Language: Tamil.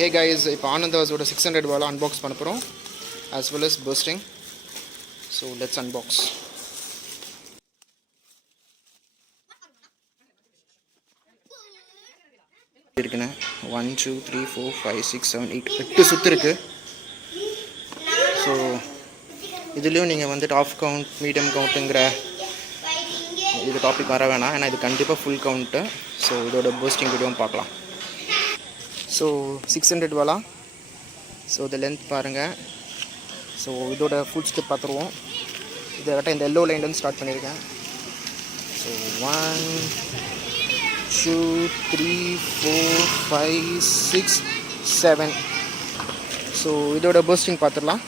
Hey guys, இப்போ Anandas ஓட 600 வால அன்பாக்ஸ் பண்ண போறோம் as well as bursting. So let's unbox. இருக்குனே 1 2 3 4 5 6 7 8 8 சுத்து இருக்கு. ஸோ இதுலேயும் நீங்கள் வந்துட்டு ஆஃப் கவுண்ட் மீடியம் கவுண்ட்டுங்கிற இது டாபிக் வர வேணாம், ஏன்னா இது கண்டிப்பாக ஃபுல் கவுண்ட்டு. ஸோ இதோட பூஸ்டிங் வீடியோவும் பார்க்கலாம். ஸோ 600 வாலா. ஸோ இது லென்த் பாருங்கள். ஸோ இதோட ஃபுல் ஸ்டெப் பார்த்துருவோம். இதை கரெக்டாக இந்த எல்லோ லைன்லேருந்து ஸ்டார்ட் பண்ணியிருக்கேன். ஸோ 1 2 3 4 5 6 7. ஸோ இதோட பூஸ்டிங் பார்த்துடலாம்.